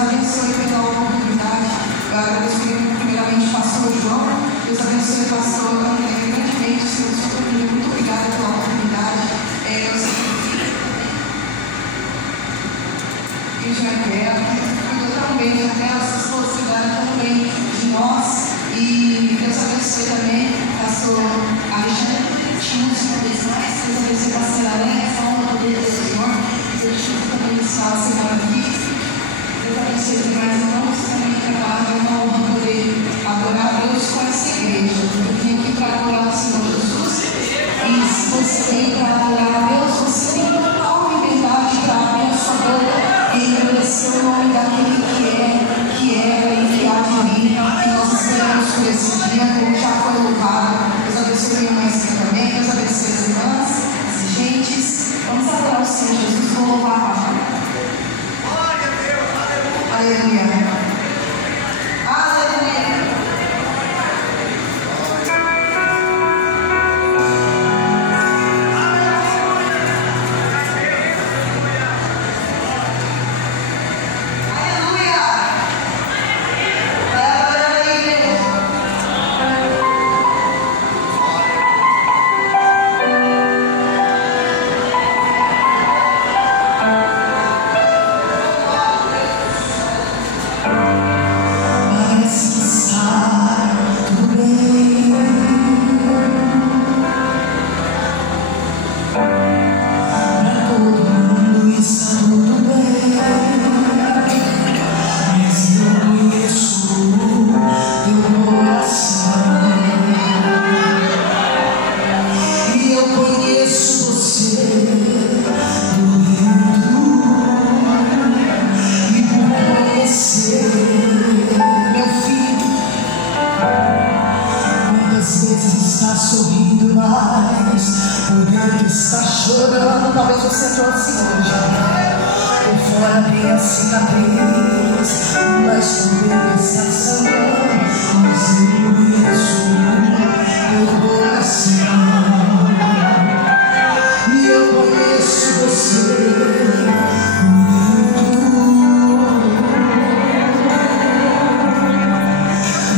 abençoe pela oportunidade. Eu agradeço primeiramente o pastor João. Deus abençoe o pastor grandemente. Senhor, muito obrigada pela oportunidade. Eu sei que Israel cuidou tão bem de Israel, as pessoas cuidaram tão bem de nós. E Deus abençoe também o pastor Alexandre. Uma vez mais, Deus abençoe a pastora Alexa, honra o poder do Senhor. Deus também abençoe a senhora aqui. Deus abençoe os demais irmãos também trabalham. É uma honra poder adorar a Deus com essa igreja. Eu vim aqui para adorar o Senhor Jesus. E se você vem para adorar a Deus, você tem total liberdade para abrir a sua boca e agradecer o nome daquele que era e que há de vir. Que nós esperamos por esse dia, como já foi louvado. Deus abençoe a irmã também. Deus abençoe as irmãs, as gentes. Vamos adorar o Senhor Jesus. Vou louvar a palavra. Glória a Deus. Aleluia. Talvez você trouxe hoje. Por fora tem a cicatriz, mas por dentro está sangrando. Mas eu conheço meu coração. E eu conheço você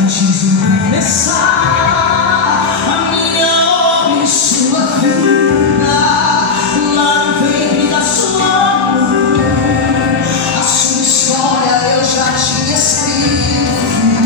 antes de começar a minha obra em sua vida. A sua história eu já tinha escrito.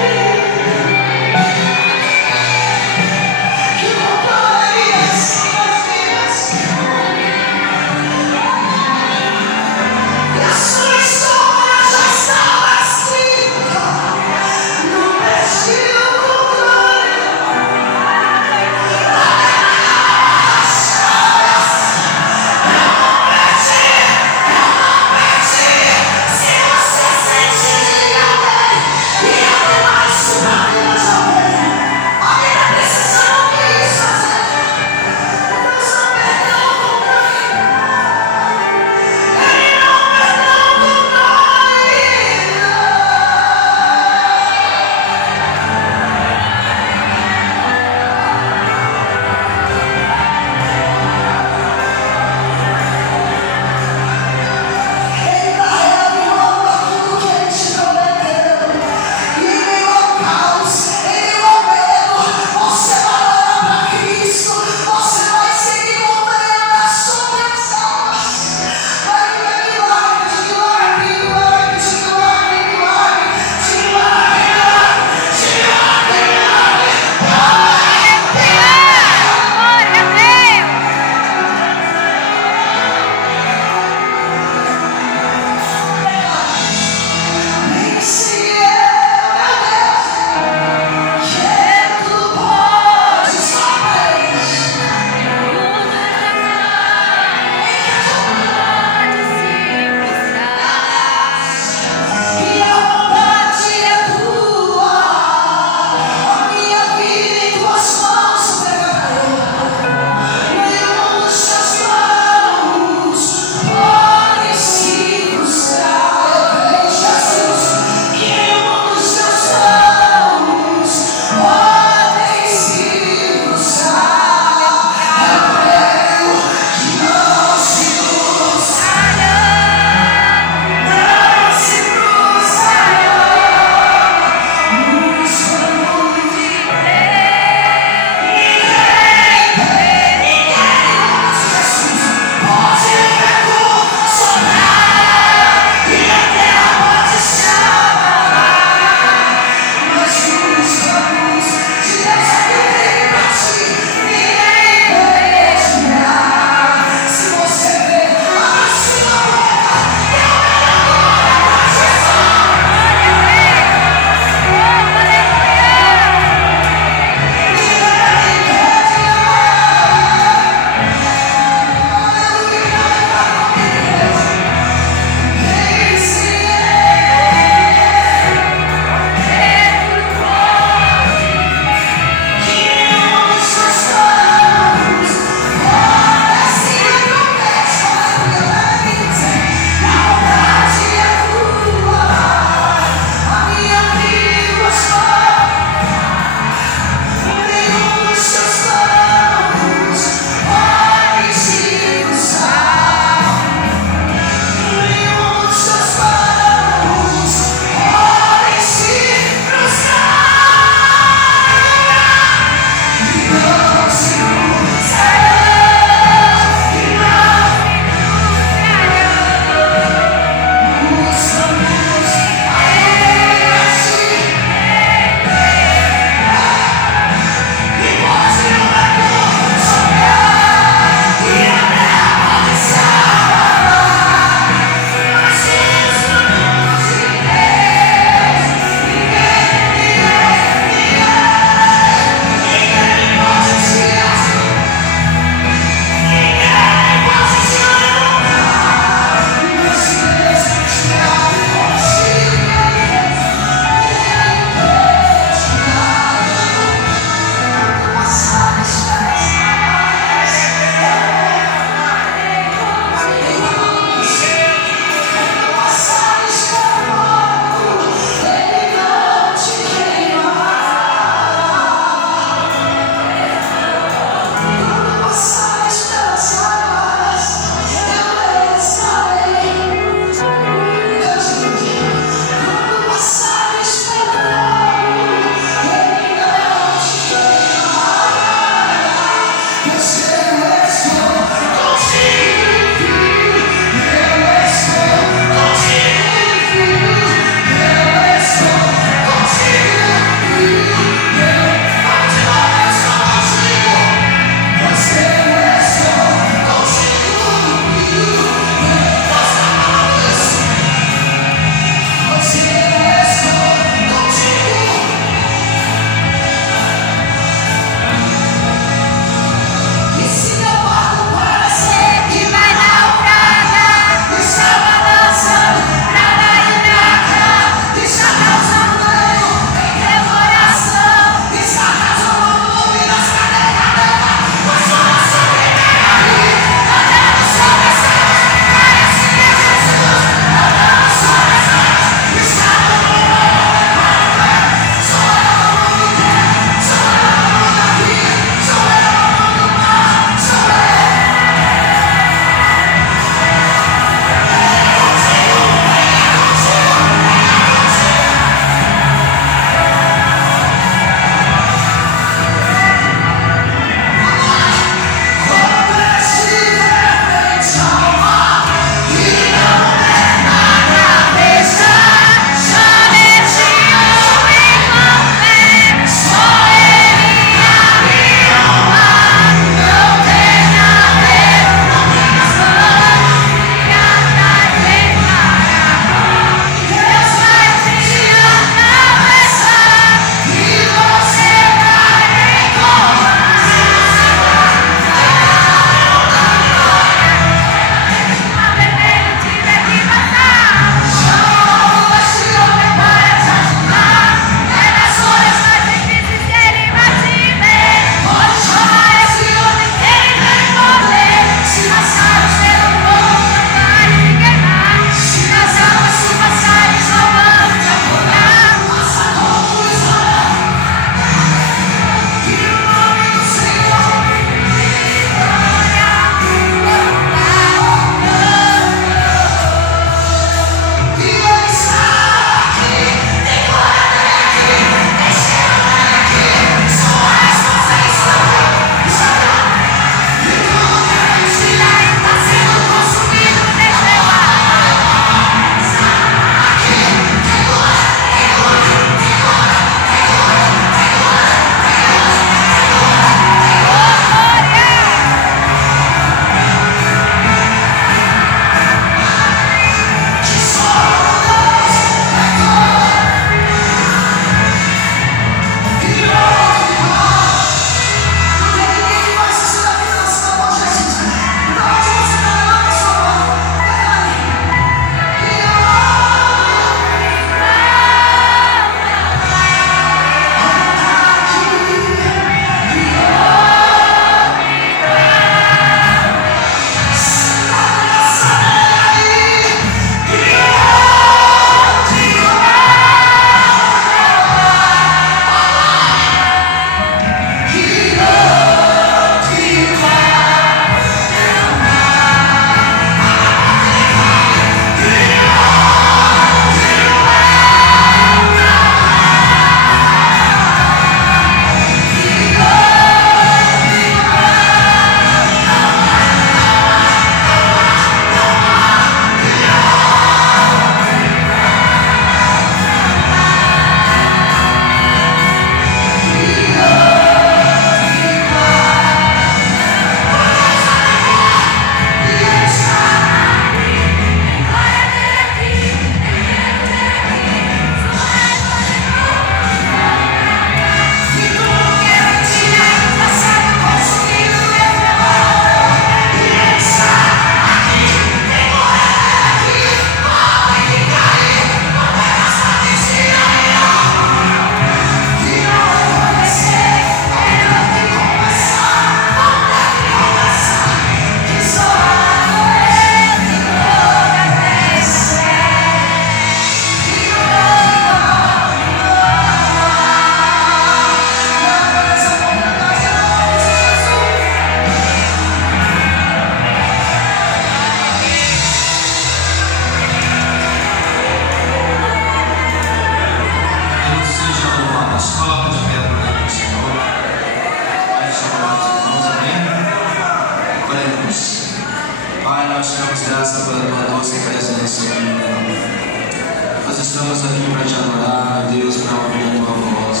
te adorar, Deus, para ouvir a tua voz.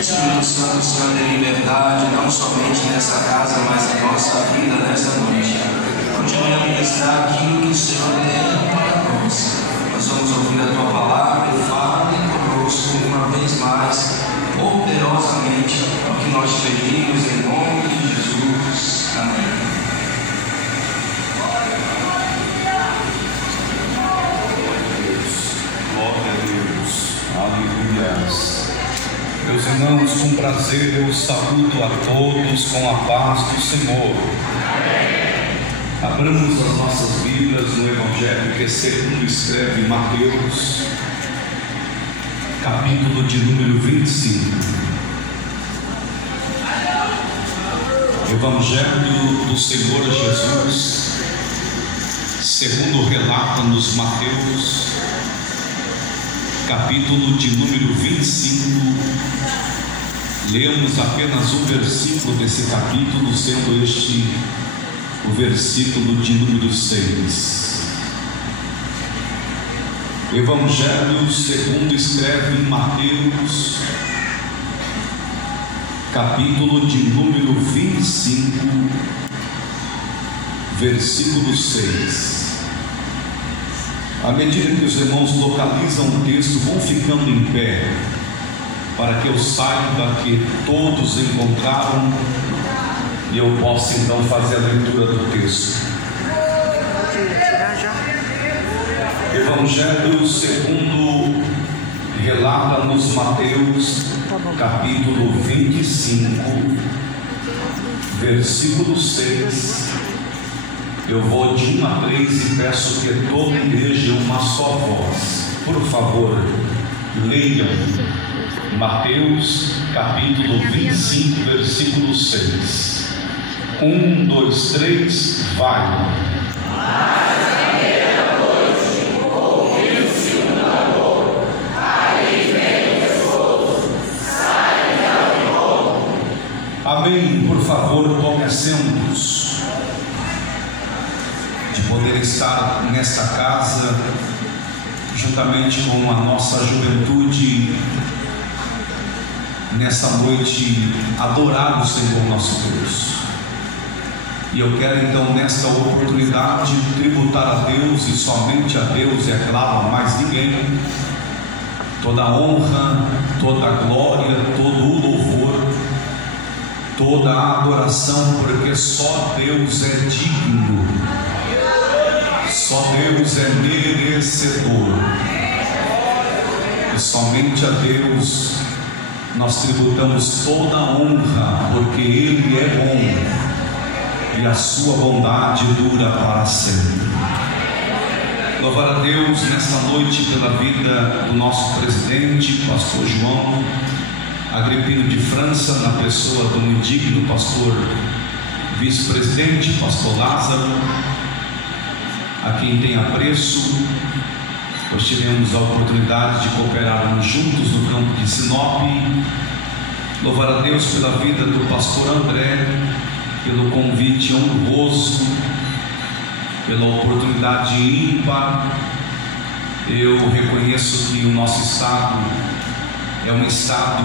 Espírito Santo, o Senhor tem liberdade, não somente nessa casa, mas em nossa vida nessa noite. Continue a ministrar aquilo que o Senhor tem para nós. Nós vamos ouvir a tua palavra e fale conosco uma vez mais, poderosamente, o que nós pedimos em nome de Jesus. Amém. Glória a Deus. Aleluia. Meus irmãos, com prazer eu saúdo a todos com a paz do Senhor. Abramos as nossas Bíblias no Evangelho que segundo escreve Mateus, capítulo de número 25. Evangelho do Senhor Jesus, segundo relata-nos Mateus, capítulo de número 25. Lemos apenas um versículo desse capítulo, sendo este o versículo de número 6. Evangelho segundo escreve Mateus, capítulo de número 25, versículo 6. À medida que os irmãos localizam o texto, vão ficando em pé, para que eu saiba que todos encontraram e eu possa então fazer a leitura do texto. Evangelho segundo relata-nos Mateus, capítulo 25, versículo 6. Eu vou de 1 a 3 e peço que toda a igreja uma só voz, por favor, leiam Mateus capítulo 25, versículo 6. 1, 2, 3, vai. Amém. Por favor, tome assentos. De poder estar nesta casa, juntamente com a nossa juventude, nessa noite, adorar o Senhor nosso Deus. E eu quero então, nesta oportunidade, tributar a Deus e somente a Deus, e é claro, a mais ninguém, toda a honra, toda a glória, todo o louvor, toda a adoração, porque só Deus é digno, só Deus é merecedor, e somente a Deus nós tributamos toda a honra, porque Ele é bom e a sua bondade dura para sempre. Louvar a Deus nessa noite pela vida do nosso presidente, pastor João Agripino de França, na pessoa do muito digno pastor vice-presidente, pastor Lázaro, a quem tem apreço. Nós tivemos a oportunidade de cooperarmos juntos no campo de Sinop. Louvar a Deus pela vida do pastor André, pelo convite honroso, pela oportunidade ímpar. Eu reconheço que o nosso estado é um estado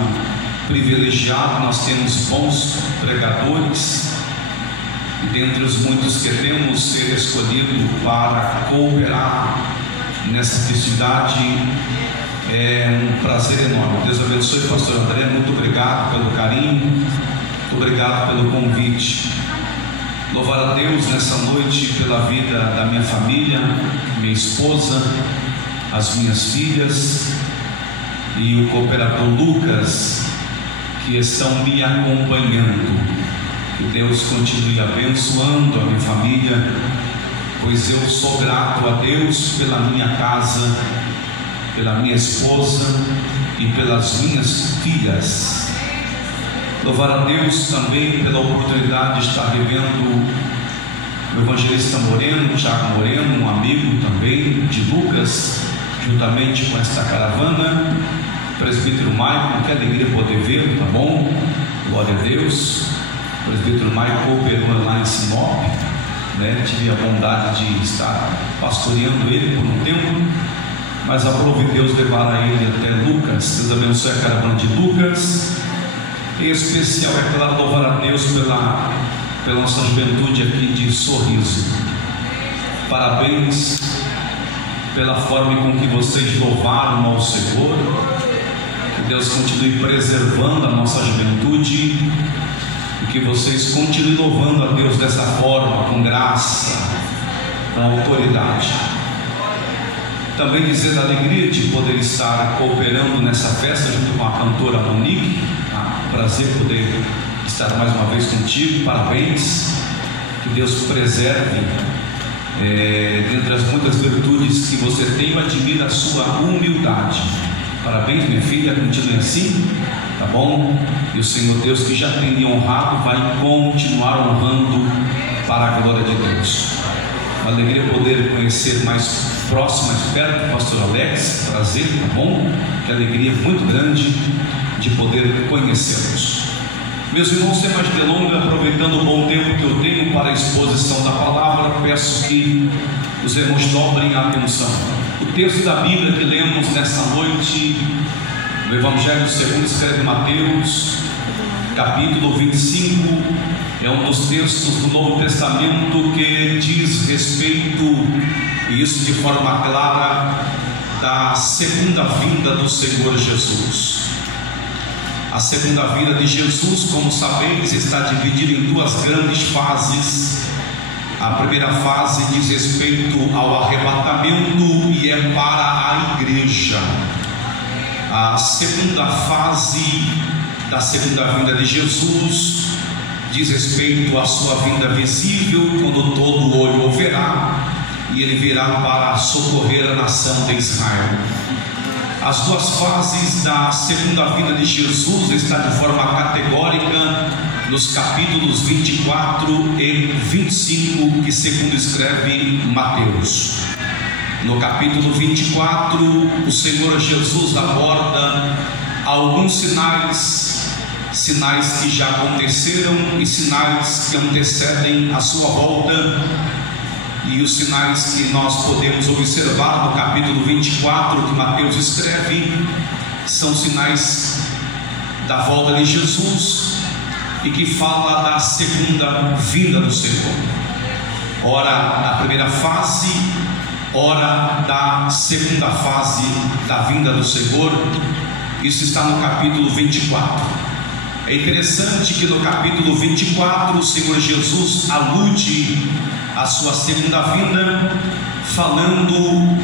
privilegiado, nós temos bons pregadores, e dentre os muitos que temos, ser escolhido para cooperar nessa festividade é um prazer enorme. Deus abençoe, pastor André, muito obrigado pelo carinho, muito obrigado pelo convite. Louvar a Deus nessa noite pela vida da minha família, minha esposa, as minhas filhas e o cooperador Lucas, que estão me acompanhando. Que Deus continue abençoando a minha família, pois eu sou grato a Deus pela minha casa, pela minha esposa e pelas minhas filhas. Louvar a Deus também pela oportunidade de estar revendo o evangelista Moreno, Tiago Moreno, um amigo também de Lucas, juntamente com esta caravana. Presbítero Maicon, que alegria poder vê-lo, tá bom? Glória a Deus. O presbítero Maicon cooperou lá em Sinop, né? Tive a bondade de estar pastoreando ele por um tempo, mas aprove Deus levar ele até Lucas. Deus abençoe a caravana de Lucas. Em especial, é claro, louvar a Deus pela nossa juventude aqui de Sorriso. Parabéns pela forma com que vocês louvaram ao Senhor. Que Deus continue preservando a nossa juventude e que vocês continuem louvando a Deus dessa forma, com graça, com autoridade. Também dizer a alegria de poder estar cooperando nessa festa junto com a cantora Monique. Prazer poder estar mais uma vez contigo. Parabéns. Que Deus preserve dentre as muitas virtudes que você tem, eu admiro a sua humildade. Parabéns, minha filha, continue assim, tá bom? E o Senhor Deus, que já tem lhe honrado, vai continuar honrando para a glória de Deus. Uma alegria poder conhecer mais próximo, mais perto do pastor Alex. Prazer, tá bom? Que alegria muito grande de poder conhecê-los. Meus irmãos, sem mais delongas, aproveitando o bom tempo que eu tenho para a exposição da palavra, peço que os irmãos dobrem a atenção. O texto da Bíblia que lemos nessa noite, no Evangelho segundo escreve Mateus, capítulo 25, é um dos textos do Novo Testamento que diz respeito, e isso de forma clara, da segunda vinda do Senhor Jesus. A segunda vinda de Jesus, como sabeis, está dividida em duas grandes fases. A primeira fase diz respeito ao arrebatamento e é para a igreja. A segunda fase da segunda vinda de Jesus diz respeito à sua vinda visível, quando todo olho o verá, e ele virá para socorrer a nação de Israel. As duas fases da segunda vinda de Jesus está de forma categórica nos capítulos 24 e 25, que segundo escreve Mateus. No capítulo 24, o Senhor Jesus aborda alguns sinais que já aconteceram e sinais que antecedem a sua volta. E os sinais que nós podemos observar no capítulo 24 que Mateus escreve são sinais da volta de Jesus e que fala da segunda vinda do Senhor. Ora da primeira fase, ora da segunda fase da vinda do Senhor. Isso está no capítulo 24. É interessante que no capítulo 24 o Senhor Jesus alude a sua segunda vinda, falando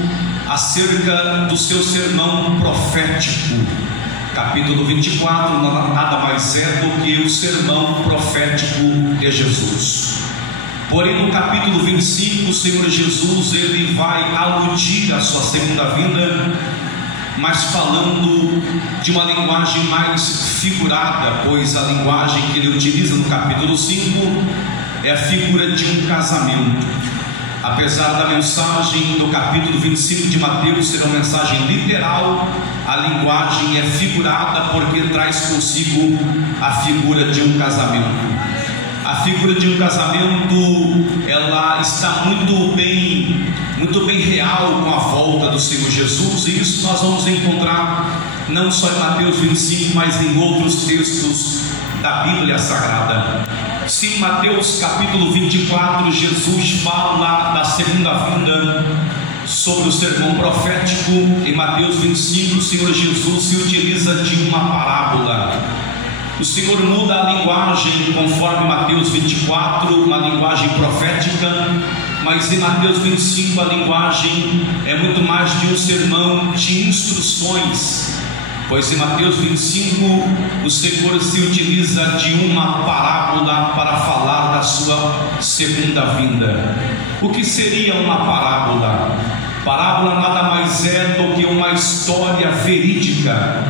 acerca do seu sermão profético. Capítulo 24 nada mais é do que o sermão profético de Jesus. Porém, no capítulo 25, o Senhor Jesus ele vai aludir a sua segunda vinda, mas falando de uma linguagem mais figurada, pois a linguagem que ele utiliza no capítulo 5 é a figura de um casamento. Apesar da mensagem do capítulo 25 de Mateus ser uma mensagem literal, a linguagem é figurada porque traz consigo a figura de um casamento. A figura de um casamento, ela está muito bem real com a volta do Senhor Jesus, e isso nós vamos encontrar não só em Mateus 25, mas em outros textos da Bíblia Sagrada. Sim, Mateus capítulo 24, Jesus fala da segunda vinda sobre o sermão profético. Em Mateus 25, o Senhor Jesus se utiliza de uma parábola. O Senhor muda a linguagem conforme Mateus 24, uma linguagem profética, mas em Mateus 25 a linguagem é muito mais de um sermão de instruções, pois em Mateus 25 o Senhor se utiliza de uma parábola para falar da sua segunda vinda. O que seria uma parábola? Parábola nada mais é do que uma história verídica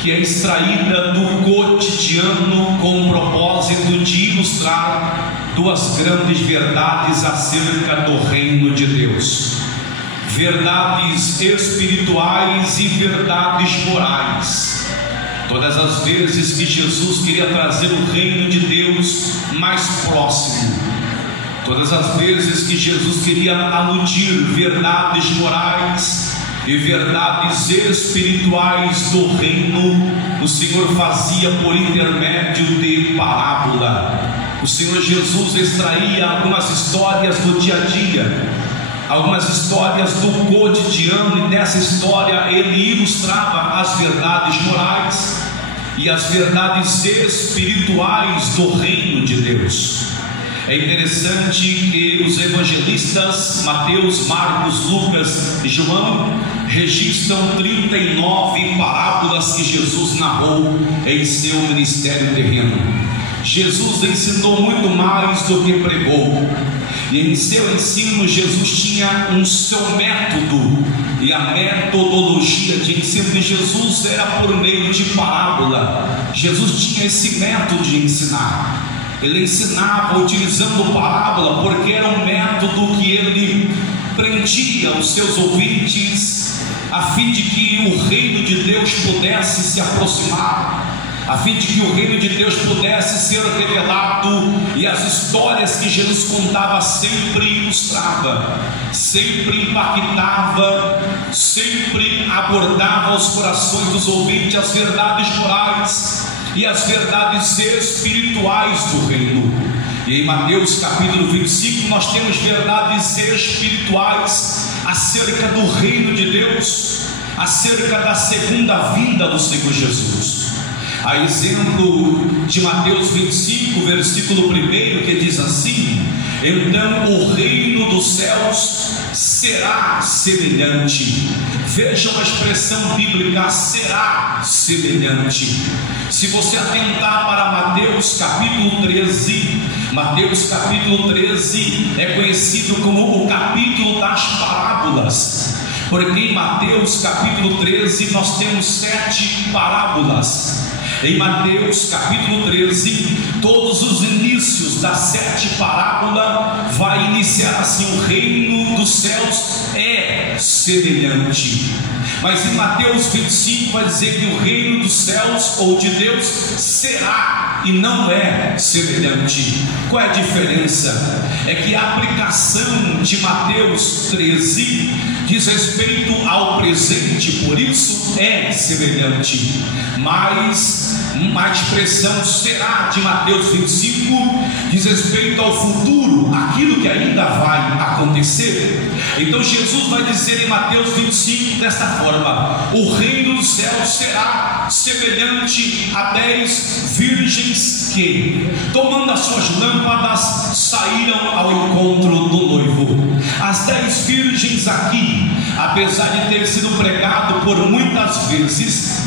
que é extraída do cotidiano com o propósito de ilustrar duas grandes verdades acerca do reino de Deus: verdades espirituais e verdades morais. Todas as vezes que Jesus queria trazer o reino de Deus mais próximo, todas as vezes que Jesus queria aludir verdades morais, e verdades espirituais do reino, o Senhor fazia por intermédio de parábola. O Senhor Jesus extraía algumas histórias do dia a dia, algumas histórias do cotidiano, e dessa história ele ilustrava as verdades morais e as verdades espirituais do reino de Deus. É interessante que os evangelistas Mateus, Marcos, Lucas e João registram 39 parábolas que Jesus narrou em seu ministério terreno. Jesus ensinou muito mais do que pregou, e em seu ensino Jesus tinha um seu método, e a metodologia de ensino de Jesus era por meio de parábola. Jesus tinha esse método de ensinar. Ele ensinava utilizando parábola, porque era um método que ele prendia os seus ouvintes, a fim de que o reino de Deus pudesse se aproximar, a fim de que o reino de Deus pudesse ser revelado, e as histórias que Jesus contava sempre ilustrava, sempre impactava, sempre abordava os corações dos ouvintes as verdades morais e as verdades espirituais do reino. E em Mateus capítulo 25 nós temos verdades espirituais acerca do reino de Deus, acerca da segunda vinda do Senhor Jesus. A exemplo de Mateus 25, versículo 1, que diz assim: então o reino dos céus será semelhante. Vejam a expressão bíblica, será semelhante. Se você atentar para Mateus capítulo 13, Mateus capítulo 13 é conhecido como o capítulo das parábolas, porque em Mateus capítulo 13 nós temos 7 parábolas. Em Mateus capítulo 13, todos os inícios das 7 parábolas vai iniciar assim: o reino dos céus é semelhante. Mas em Mateus 25 vai dizer que o reino dos céus ou de Deus será e não é semelhante. Qual é a diferença? É que a aplicação de Mateus 13 diz respeito ao presente, por isso é semelhante. Mas a expressão será de Mateus 25 diz respeito ao futuro, aquilo que ainda vai acontecer. Então Jesus vai dizer em Mateus 25 desta forma: o reino dos céus será semelhante a 10 virgens que, tomando as suas lâmpadas, saíram ao encontro do noivo. As 10 virgens aqui, apesar de ter sido pregado por muitas vezes,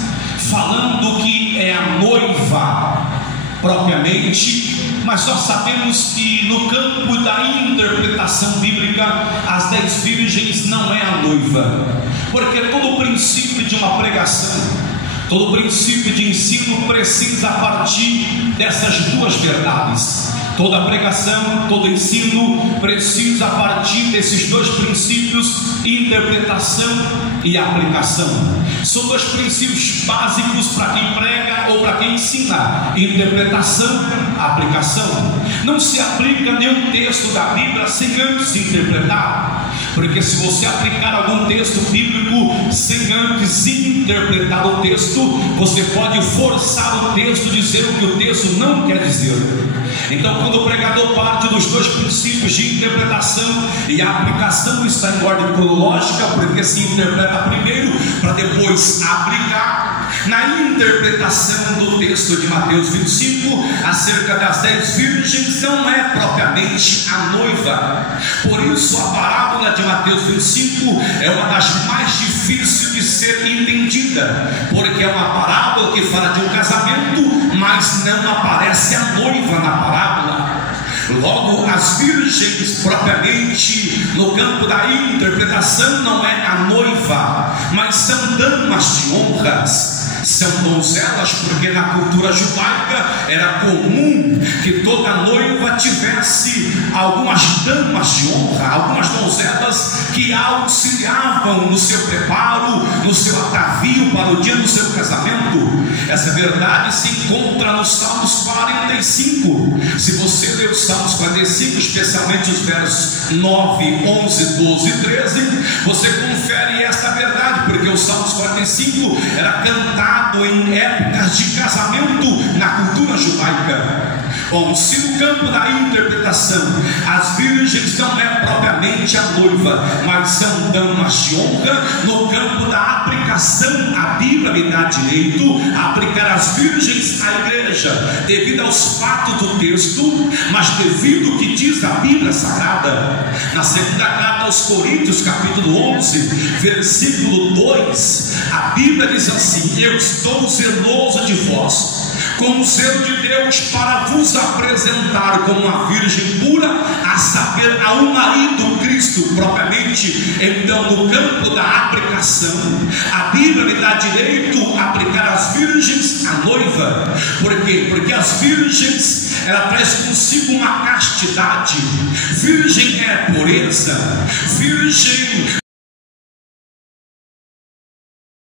falando que é a noiva propriamente, mas nós sabemos que no campo da interpretação bíblica, as 10 virgens não é a noiva, porque todo o princípio de uma pregação, todo o princípio de ensino precisa partir dessas duas verdades. Toda pregação, todo ensino precisa partir desses dois princípios: interpretação e aplicação. São dois princípios básicos para quem prega ou para quem ensina: interpretação, aplicação. Não se aplica nenhum texto da Bíblia sem antes interpretar, porque se você aplicar algum texto bíblico sem antes interpretar o texto, você pode forçar o texto, dizer o que o texto não quer dizer. Então, quando o pregador parte dos dois princípios de interpretação e a aplicação, está em ordem cronológica, porque se interpreta primeiro para depois aplicar. Na interpretação do texto de Mateus 25, acerca das 10 virgens, não é propriamente a noiva. Por isso a parábola de Mateus 25 é uma das mais difíceis de ser entendida, porque é uma parábola que fala de um casamento, mas não aparece a noiva na parábola. Logo, as virgens propriamente no campo da interpretação não é a noiva, mas são damas de honras, São donzelas porque na cultura judaica era comum que toda noiva tivesse algumas damas de honra, algumas donzelas que auxiliavam no seu preparo, no seu atavio para o dia do seu casamento. Essa verdade se encontra no Salmos 45. Se você ler os Salmos 45, especialmente os versos 9, 11, 12 e 13, você confere esta verdade, porque o Salmos 45 era cantado em épocas de casamento na cultura judaica. Bom, se no campo da interpretação as virgens não é propriamente a noiva, mas são damas de honra, no campo da aplicação a Bíblia me dá direito a aplicar as virgens à igreja, devido aos fatos do texto, mas devido ao que diz a Bíblia Sagrada. Na segunda carta aos Coríntios, capítulo 11, versículo 2, a Bíblia diz assim: eu estou zeloso de vós, com o zelo de Deus, para vos apresentar como uma virgem pura, a saber, a um marido Cristo propriamente. Então, no campo da aplicação, a Bíblia me dá direito a aplicar as virgens à noiva. Por quê? Porque as virgens, ela traz consigo uma castidade. Virgem é pureza, virgem